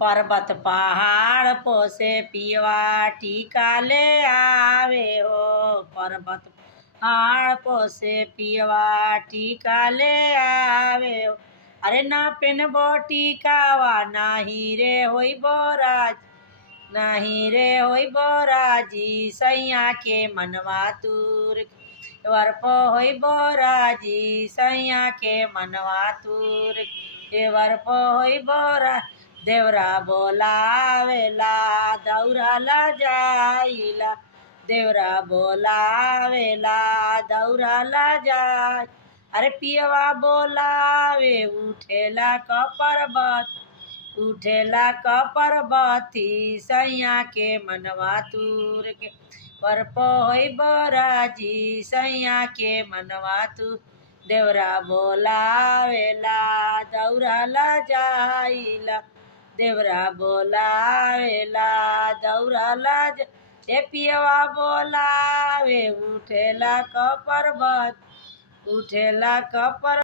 पर्वत पहाड़ पोसे पियवा टीका ले आवे हो। पर्वत पहाड़ पोसे पियवा टीका ले आवे हो। अरे ना पेनबो टीकावा नाही रे होइबो राज, नाही रे होइबो राजी सैया के मनवा तूर। वर पो होइबो राजी सैया के मनवा तूर। वर पो होइबो देवरा बोलावेला दौड़ाला जाइला। देवरा बोलावेला दौड़ाला जाय। अरे पियवा बोलावे उठेला क पर्वत, उठेला क पर्वती सैया के मनवा तूर के। पर होइबो राजी सैया के मनवा तू। देवरा बोलावेला दौड़ाला जाइला। देवरा बोलावेला दौड़ाला ए पियवा बोलावे उठेला क पर्वत, उठेला क पर्वत।